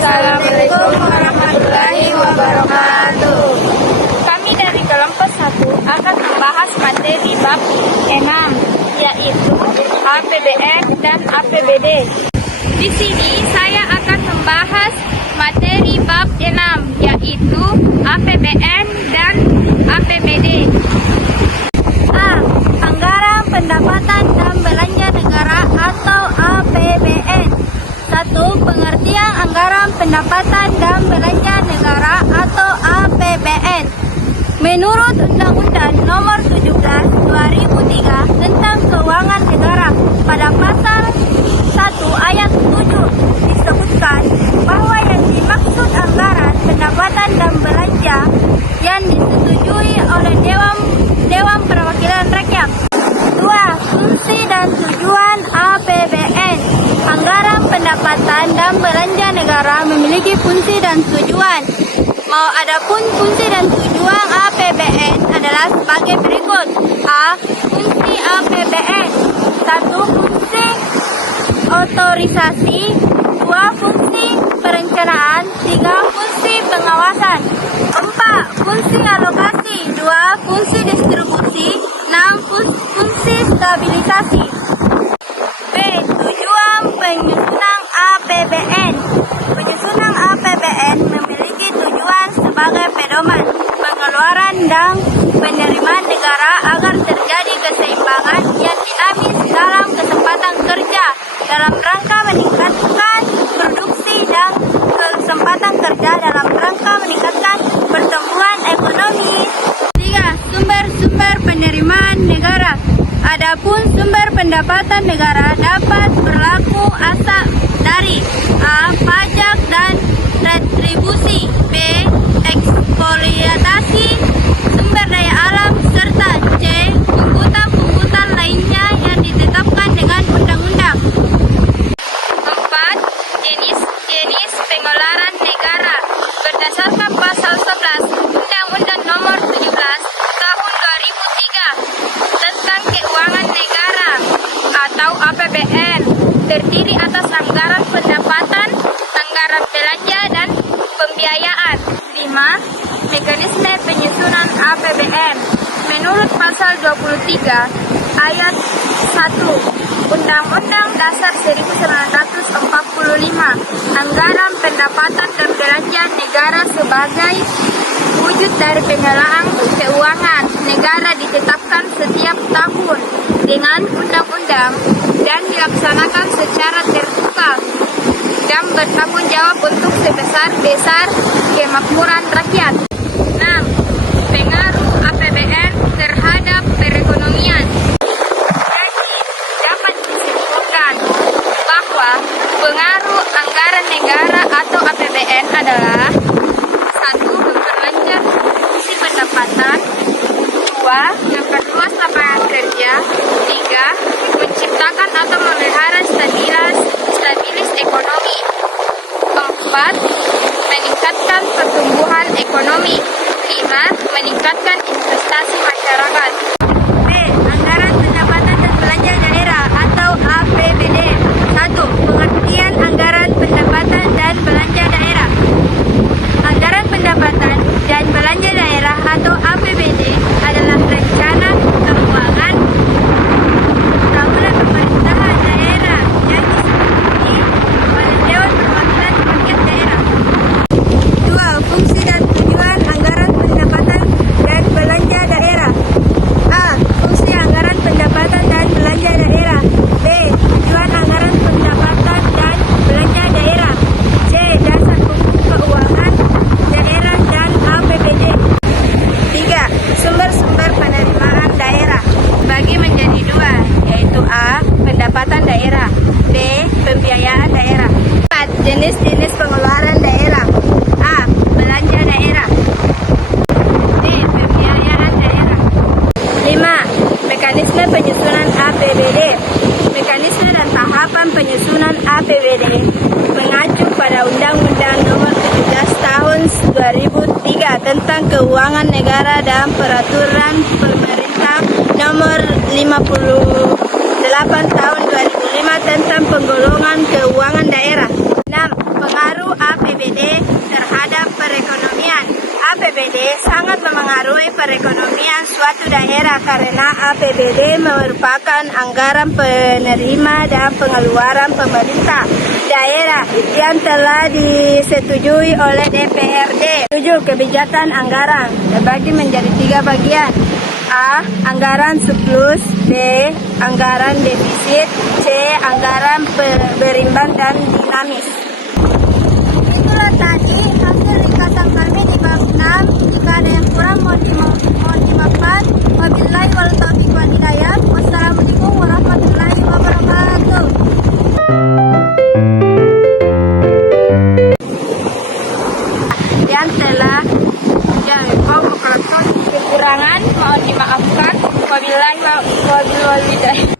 Assalamualaikum warahmatullahi wabarakatuh. Kami dari kelompok 1 akan membahas materi bab 6, yaitu APBN dan APBD. Di sini saya akan membahas materi bab 6, yaitu APBN dan APBD. A. Anggaran pendapatan dan belanja negara atau APBN. 1. Pengertian anggaran pendapatan dan belanja negara atau APBN. Menurut Undang-Undang Nomor 17 2003 tentang Keuangan Negara, pada pasal 1 ayat 7 disebutkan bahwa yang dimaksud anggaran pendapatan dan belanja yang disetujui oleh Dewan Perwakilan Rakyat. 2. Fungsi dan tujuan APBN. Anggaran pendapatan dan belanja negara memiliki fungsi dan tujuan. Adapun fungsi dan tujuan APBN adalah sebagai berikut. A. Fungsi APBN. 1. Fungsi otorisasi. 2. Fungsi perencanaan. 3. Fungsi pengawasan. 4. Fungsi alokasi. 2. Fungsi distribusi. 6. Fungsi stabilisasi. B. Tujuan penyusunan APBN. Penyusunan APBN memiliki tujuan sebagai pedoman pengeluaran dan penerimaan negara agar terjadi keseimbangan yang dinamis dalam kesempatan kerja dalam rangka meningkatkan produksi dan kesempatan kerja dalam rangka meningkatkan pertumbuhan ekonomi. 3. Sumber-sumber penerimaan negara. Adapun sumber pendapatan negara dapat berlaku asal dari A. Pajak dan retribusi. B. Ekspolitasi sumber daya alam, serta C. Pungutan lainnya yang ditetapkan dengan undang-undang. 4. Jenis pengeluaran negara. Berdasarkan pasal 11 Undang-Undang Nomor 17 Tahun 2003 tentang Keuangan Negara atau APBN, terdiri atas anggaran pendapatan, anggaran belanja, dan pembiayaan. 5. Mekanisme penyusunan APBN. Menurut pasal 23 ayat 1 Undang-Undang Dasar 1945, anggaran pendapatan dan belanja negara sebagai wujud dari pengelolaan keuangan negara ditetapkan setiap tahun dengan undang-undang dan dilaksanakan secara terbuka dan bertanggung jawab untuk sebesar-besar kemakmuran rakyat. 6. Pengaruh APBN terhadap perekonomian. Jadi, dapat disimpulkan bahwa pengaruh anggaran negara atau APBN adalah 1. Memperlancar fungsi pendapatan. 2. Memperluas lapangan kerja. 3. Menciptakan atau memelihara stabilis ekonomi. 4. Meningkatkan pertumbuhan ekonomi. 5. Meningkatkan investasi masyarakat. B. Anggaran pendapatan dan belanja daerah atau APBD. 1. Pengertian anggaran pendapatan dan belanja daerah. Anggaran pendapatan dan belanja daerah atau APBD adalah rencana keuangan bangunan pemerintahan daerah yang disepakati oleh Dewan Perwakilan Rakyat Daerah. 2. Fungsi dan tujuan anggaran pendapatan dan belanja daerah. A. Fungsi anggaran pendapatan dan belanja daerah. B. Tujuan anggaran pendapatan dan belanja daerah. C. Dasar pokok keuangan daerah dan APBD. 3. Sumber-sumber penerimaan daerah bagi menjadi 2, yaitu A. Pendapatan daerah. B. Pembiayaan daerah. 4. Jenis-jenis pengeluaran daerah. A. Belanja daerah. B. Pembiayaan daerah. 5. Mekanisme penyusunan APBD. Mekanisme dan tahapan penyusunan APBD mengacu pada Undang-Undang Nomor 17 Tahun 2003 tentang Keuangan Negara dan Peraturan Pemerintah Nomor 58 Tahun 2005 tentang penggolongan keuangan daerah. 6. Pengaruh APBD perekonomian suatu daerah karena APBD merupakan anggaran penerima dan pengeluaran pemerintah daerah yang telah disetujui oleh DPRD. 7. Kebijakan anggaran terbagi menjadi 3 bagian. A. Anggaran surplus. B. Anggaran defisit. C. Anggaran berimbang dan dinamis. Itulah tadi hasil ringkasan kami di bab 6. Jika ada yang kurang mohon dimaafkan. Wabillahi wal taufiq wal hidayah. Wassalamualaikum warahmatullahi wabarakatuh. Yang telah kekurangan mohon dimaafkan. Wabillahi wal hidayah.